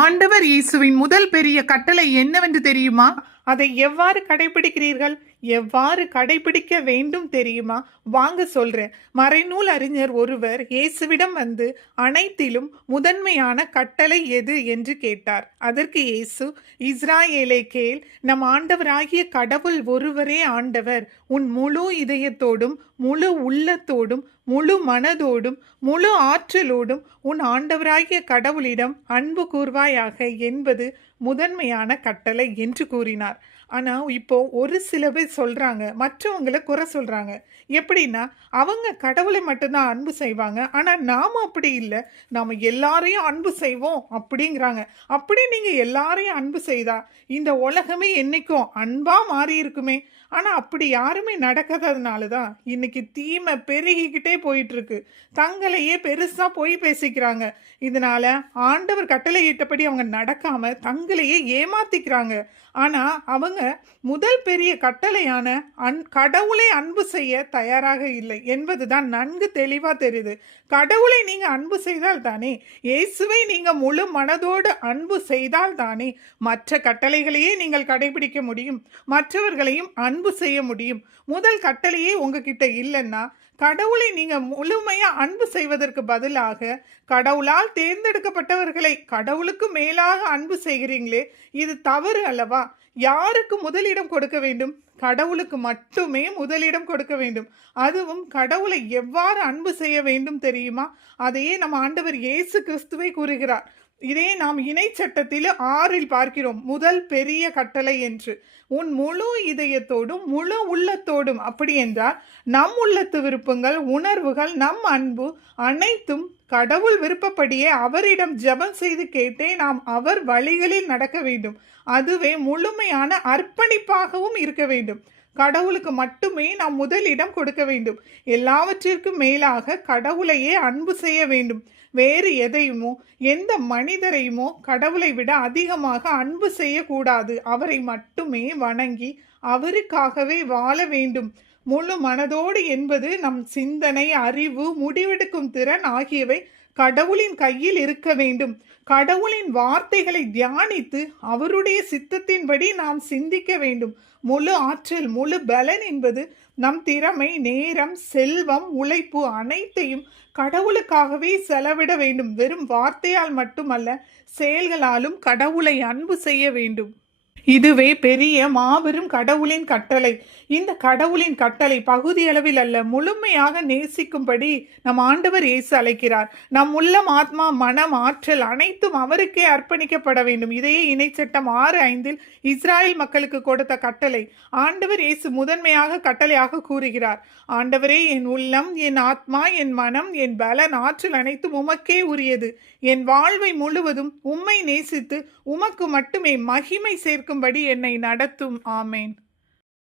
ஆண்டவர் இயேசுவின் முதல் பெரிய கட்டளை என்னவென்று தெரியுமா? அதை எவ்வாறு கடைபிடிக்கிறீர்கள்? எவ்வாறு கடைபிடிக்க வேண்டும் தெரியுமா? வாங்க சொல்றேன். மறைநூல் அறிஞர் ஒருவர் இயேசுவிடம் வந்து அனைத்திலும் முதன்மையான கட்டளை எது என்று கேட்டார். அதற்கு இயேசு, இஸ்ராயேலே கேள், நம் ஆண்டவராகிய கடவுள் ஒருவரே ஆண்டவர். உன் முழு இதயத்தோடும் முழு உள்ளத்தோடும் முழு மனதோடும் முழு ஆற்றலோடும் உன் ஆண்டவராகிய கடவுளிடம் அன்பு கூர்வாயாக என்பது முதன்மையான கட்டளை என்று கூறினார். ஆனால் இப்போ ஒரு சில பேர் சொல்கிறாங்க, மற்றவங்களை குறை சொல்கிறாங்க. எப்படின்னா, அவங்க கடவுளை மட்டும்தான் அன்பு செய்வாங்க, ஆனால் நாம் அப்படி இல்லை, நாம் எல்லாரையும் அன்பு செய்வோம் அப்படிங்கிறாங்க. அப்படி நீங்கள் எல்லாரையும் அன்பு செய்தா இந்த உலகமே என்றைக்கும் அன்பாக மாறி இருக்குமே. ஆனால் அப்படி யாருமே நடக்காததுனால தான் இன்னைக்கு தீமை பெருகிக்கிட்டே போயிட்டுருக்கு. தங்களையே பெருசாக போய் பேசிக்கிறாங்க. இதனால் ஆண்டவர் கட்டளையிட்டபடி அவங்க நடக்காமல் தங்களையே ஏமாத்திக்கிறாங்க. ஆனால் அவங்க முதல் பெரிய கட்டளையான கடவுளை அன்பு செய்ய தயாராக இல்லை என்பது தான் நன்கு தெளிவாக தெரியுது. கடவுளை நீங்கள் அன்பு செய்தால் தானே, இயேசுவை நீங்கள் முழு மனதோடு அன்பு செய்தால் தானே மற்ற கட்டளைகளையே நீங்கள் கடைபிடிக்க முடியும், மற்றவர்களையும் அன்பு செய்ய முடியும். முதல் கட்டளையே உங்ககிட்ட இல்லைன்னா கடவுளை நீங்க முழுமையா அன்பு செய்வதற்கு பதிலாக கடவுளால் தேர்ந்தெடுக்கப்பட்டவர்களை கடவுளுக்கு மேலாக அன்பு செய்கிறீங்களே, இது தவறு அல்லவா? யாருக்கு முதலிடம் கொடுக்க வேண்டும்? கடவுளுக்கு மட்டுமே முதலிடம் கொடுக்க வேண்டும். அதுவும் கடவுளை எவ்வாறு அன்பு செய்ய வேண்டும் தெரியுமா? அதையே நம்ம ஆண்டவர் இயேசு கிறிஸ்துவை கூறுகிறார். இதே நாம் இணை சட்டத்தில் 6 பார்க்கிறோம், முதல் பெரிய கட்டளை என்று. உன் முழு இதயத்தோடும் முழு உள்ளத்தோடும், அப்படி என்றால் நம் உள்ளத்து விருப்பங்கள், உணர்வுகள், நம் அன்பு அனைத்தும் கடவுள் விருப்பப்படியே அவரிடம் ஜெபம் செய்து கேட்டே நாம் அவர் வழிகளில் நடக்க வேண்டும். அதுவே முழுமையான அர்ப்பணிப்பாகவும் இருக்க வேண்டும். கடவுளுக்கு மட்டுமே நாம் முதலிடம் கொடுக்க வேண்டும். எல்லாவற்றிற்கும் மேலாக கடவுளையே அன்பு செய்ய வேண்டும். வேறு எதையுமோ எந்த மனிதரையுமோ கடவுளை விட அதிகமாக அன்பு செய்யக்கூடாது. அவரை மட்டுமே வணங்கி அவருக்காகவே வாழ வேண்டும். முழு மனதோடு என்பது நம் சிந்தனை, அறிவு, முடிவெடுக்கும் திறன் ஆகியவை கடவுளின் கையில் இருக்க வேண்டும். கடவுளின் வார்த்தைகளை தியானித்து அவருடைய சித்தத்தின்படி நாம் சிந்திக்க வேண்டும். முழு ஆற்றல், முழு பலன் என்பது நம் திறமை, நேரம், செல்வம், உழைப்பு அனைத்தையும் கடவுளுக்காகவே செலவிட வேண்டும். வெறும் வார்த்தையால் மட்டுமல்ல, செயல்களாலும் கடவுளை அன்பு செய்ய வேண்டும். இதுவே பெரிய மாபெரும் கடவுளின் கட்டளை. இந்த கடவுளின் கட்டளை பகுதியளவில் அல்ல, முழுமையாக நேசிக்கும்படி நம் ஆண்டவர் இயேசு அழைக்கிறார். நம் உள்ளம், ஆத்மா, மனம், ஆற்றல் அனைத்தும் அவருக்கே அர்ப்பணிக்கப்பட வேண்டும். இதையே இணைச்சட்டம் 6:5 இஸ்ராயல் மக்களுக்கு கொடுத்த கட்டளை ஆண்டவர் இயேசு முதன்மையாக கட்டளையாக கூறுகிறார். ஆண்டவரே, என் உள்ளம், என் ஆத்மா, என் மனம், என் பலன், ஆற்றல் அனைத்தும் உமக்கே உரியது. என் வாழ்வை முழுவதும் உம்மை நேசித்து உமக்கு மட்டுமே மகிமை சேர்க்கும்படி என்னை நடத்தும். ஆமேன்.